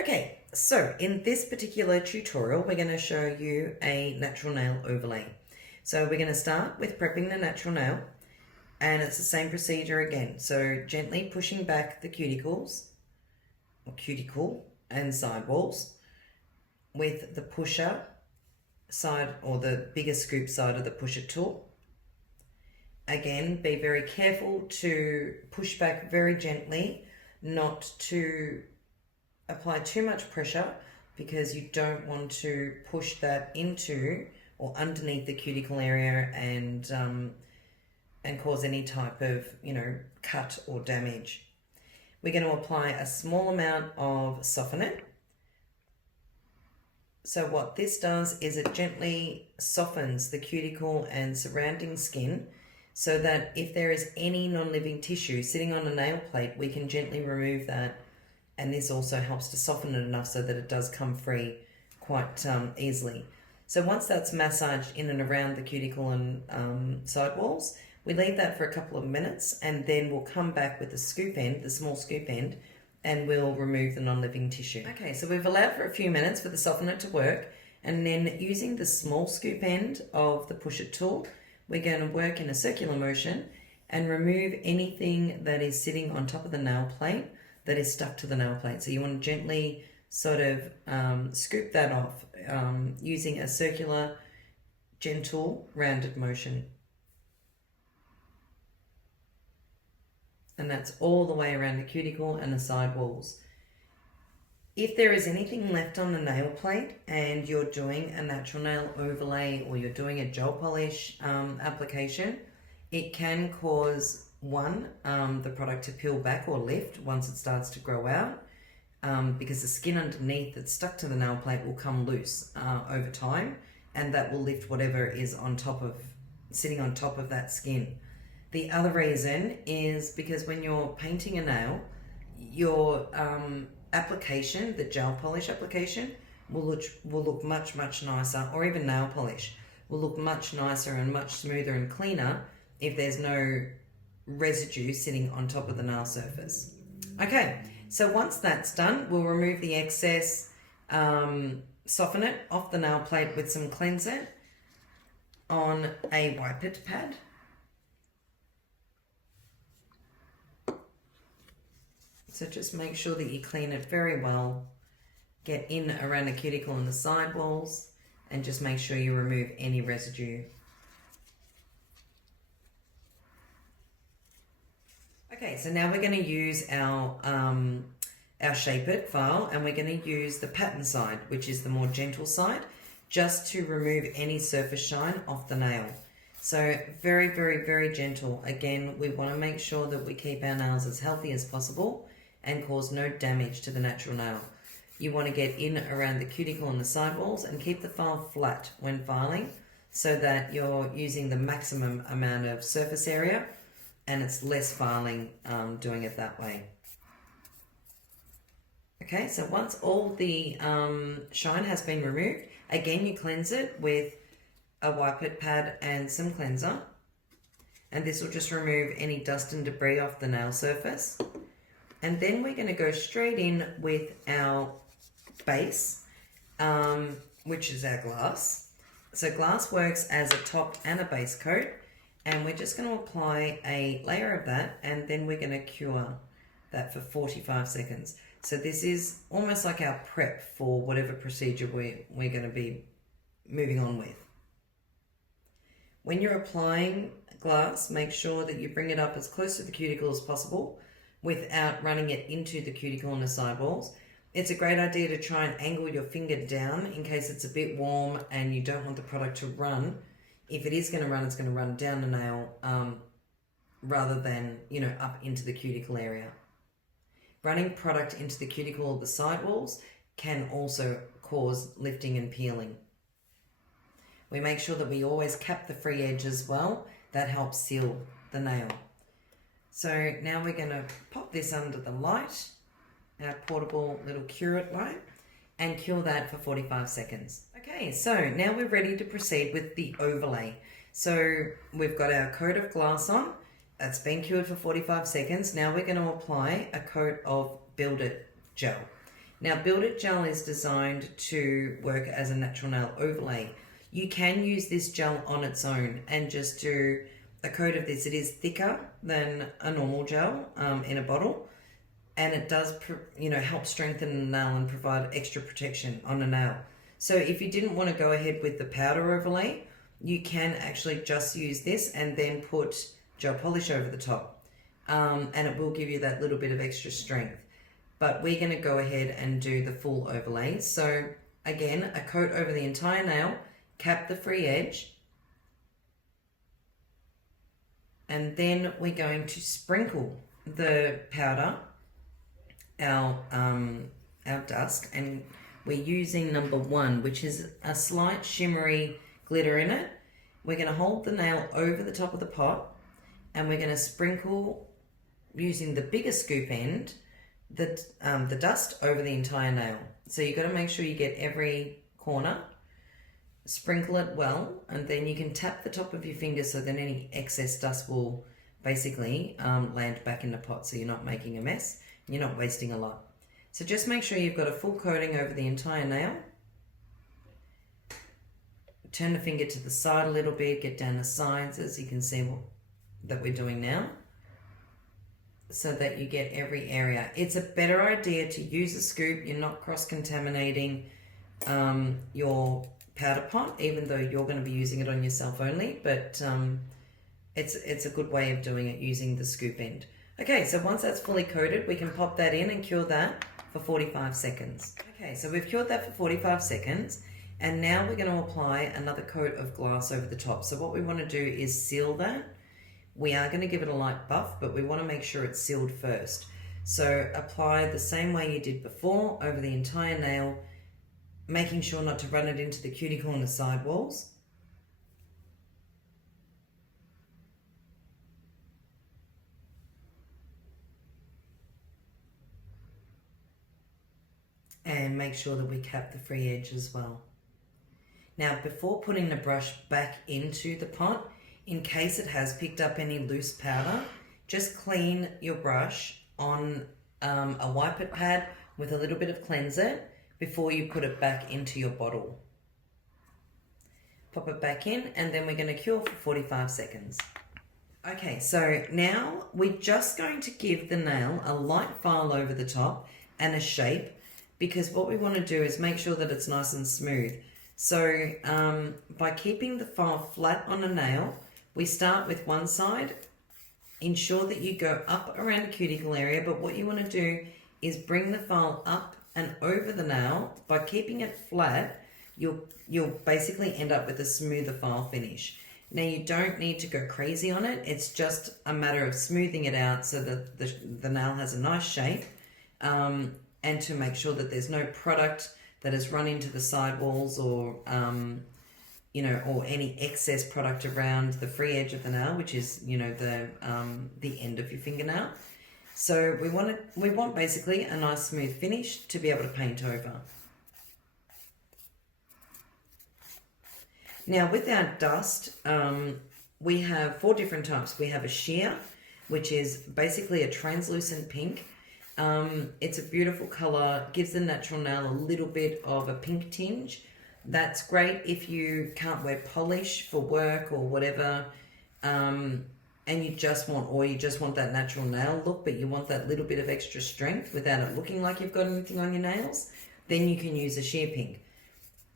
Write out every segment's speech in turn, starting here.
Okay, so in this particular tutorial, we're going to show you a natural nail overlay. So we're going to start with prepping the natural nail, and it's the same procedure again. So gently pushing back the cuticles, or cuticle and sidewalls with the pusher side or the bigger scoop side of the pusher tool. Again, be very careful to push back very gently, not to apply too much pressure, because you don't want to push that into or underneath the cuticle area and cause any type of cut or damage. We're going to apply a small amount of softener. So what this does is it gently softens the cuticle and surrounding skin, so that if there is any non-living tissue sitting on a nail plate, we can gently remove that. And this also helps to soften it enough so that it does come free quite easily. So once that's massaged in and around the cuticle and sidewalls, we leave that for a couple of minutes, and then we'll come back with the scoop end, the small scoop end, and we'll remove the non-living tissue. Okay, so we've allowed for a few minutes for the softener to work, and then using the small scoop end of the pusher tool, we're going to work in a circular motion and remove anything that is sitting on top of the nail plate that is stuck to the nail plate. So you want to gently sort of scoop that off using a circular, gentle, rounded motion. And that's all the way around the cuticle and the side walls. If there is anything left on the nail plate and you're doing a natural nail overlay or you're doing a gel polish application, it can cause the product to peel back or lift once it starts to grow out, because the skin underneath that's stuck to the nail plate will come loose over time, and that will lift whatever is sitting on top of that skin. The other reason is because when you're painting a nail, your application, the gel polish application, will look much nicer, or even nail polish will look much nicer and much smoother and cleaner if there's no residue sitting on top of the nail surface. Okay, so once that's done, we'll remove the excess, soften it off the nail plate with some cleanser on a wipe it pad. So just make sure that you clean it very well, get in around the cuticle and the side walls, and just make sure you remove any residue. Okay, so now we're going to use our Shape It file, and we're going to use the pattern side, which is the more gentle side, just to remove any surface shine off the nail. So very gentle. Again, we want to make sure that we keep our nails as healthy as possible and cause no damage to the natural nail. You want to get in around the cuticle and the side walls and keep the file flat when filing, so that you're using the maximum amount of surface area and it's less filing doing it that way. Okay, so once all the shine has been removed, again you cleanse it with a wipe it pad and some cleanser, and this will just remove any dust and debris off the nail surface. And then we're going to go straight in with our base, which is our glass. So glass works as a top and a base coat, and we're just going to apply a layer of that, and then we're going to cure that for 45 seconds. So this is almost like our prep for whatever procedure we're going to be moving on with. When you're applying glass, make sure that you bring it up as close to the cuticle as possible without running it into the cuticle and the side walls. It's a great idea to try and angle your finger down in case it's a bit warm and you don't want the product to run. If it is going to run, it's going to run down the nail rather than up into the cuticle area. Running product into the cuticle or the side walls can also cause lifting and peeling. We make sure that we always cap the free edge as well. That helps seal the nail. So now we're going to pop this under the light, our portable little cure it light, and cure that for 45 seconds. Okay, so now we're ready to proceed with the overlay. So we've got our coat of glass on. That's been cured for 45 seconds. Now we're going to apply a coat of Build It gel. Now, Build It gel is designed to work as a natural nail overlay. You can use this gel on its own and just do a coat of this. It is thicker than a normal gel in a bottle, and it does help strengthen the nail and provide extra protection on a nail. So if you didn't want to go ahead with the powder overlay, you can actually just use this and then put gel polish over the top, and it will give you that little bit of extra strength. But we're going to go ahead and do the full overlay. So again, a coat over the entire nail, cap the free edge, and then we're going to sprinkle the powder, our dust, and we're using number 1, which is a slight shimmery glitter in it. We're going to hold the nail over the top of the pot, and we're going to sprinkle, using the bigger scoop end, the dust over the entire nail. So you've got to make sure you get every corner, sprinkle it well, and then you can tap the top of your finger so that any excess dust will basically land back in the pot, so you're not making a mess, you're not wasting a lot. So just make sure you've got a full coating over the entire nail. Turn the finger to the side a little bit, get down the sides as you can see that we're doing now, so that you get every area. It's a better idea to use a scoop. You're not cross-contaminating your powder pot, even though you're going to be using it on yourself only, but it's a good way of doing it using the scoop end. Okay, so once that's fully coated, we can pop that in and cure that for 45 seconds. Okay, so we've cured that for 45 seconds, and now we're going to apply another coat of glass over the top. So what we want to do is seal that. We are going to give it a light buff, but we want to make sure it's sealed first. So apply the same way you did before over the entire nail, making sure not to run it into the cuticle and the side walls. And make sure that we cap the free edge as well. Now, before putting the brush back into the pot, in case it has picked up any loose powder, just clean your brush on a wiper pad with a little bit of cleanser before you put it back into your bottle. Pop it back in, and then we're going to cure for 45 seconds. Okay, so now we're just going to give the nail a light file over the top and a shape, because what we want to do is make sure that it's nice and smooth. So by keeping the file flat on a nail, we start with one side, ensure that you go up around the cuticle area, but what you want to do is bring the file up and over the nail. By keeping it flat, you'll basically end up with a smoother file finish. Now, you don't need to go crazy on it, it's just a matter of smoothing it out so that the nail has a nice shape, and to make sure that there's no product that has run into the sidewalls or or any excess product around the free edge of the nail, which is the end of your fingernail. So we want basically a nice smooth finish to be able to paint over. Now, with our dust, we have 4 different types. We have a sheer, which is basically a translucent pink. It's a beautiful color, gives the natural nail a little bit of a pink tinge. That's great if you can't wear polish for work or whatever, and you just want that natural nail look, but you want that little bit of extra strength without it looking like you've got anything on your nails, then you can use a sheer pink.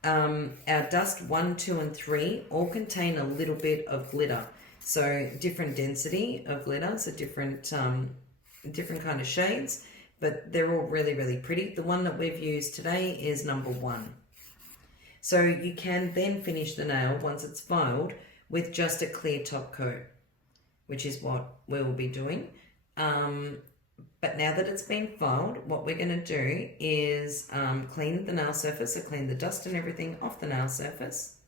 Our dust 1, 2, and 3 all contain a little bit of glitter. So different density of glitter, so different kind of shades, but they're all really, really pretty. The one that we've used today is number 1. So you can then finish the nail once it's filed with just a clear top coat, which is what we will be doing. But now that it's been filed, what we're going to do is clean the nail surface, so clean the dust and everything off the nail surface.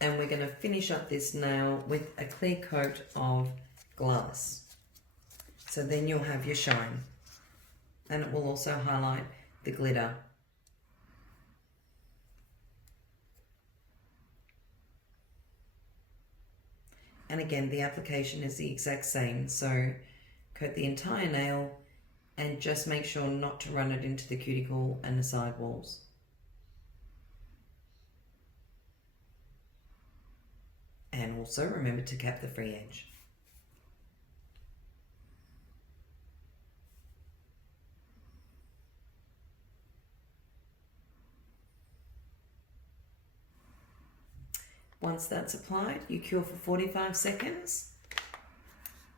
And we're going to finish up this nail with a clear coat of glass. So then you'll have your shine. And it will also highlight the glitter. And again, the application is the exact same. So coat the entire nail and just make sure not to run it into the cuticle and the side walls. And also remember to cap the free edge. Once that's applied, you cure for 45 seconds,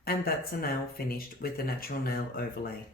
and that's a nail finished with the natural nail overlay.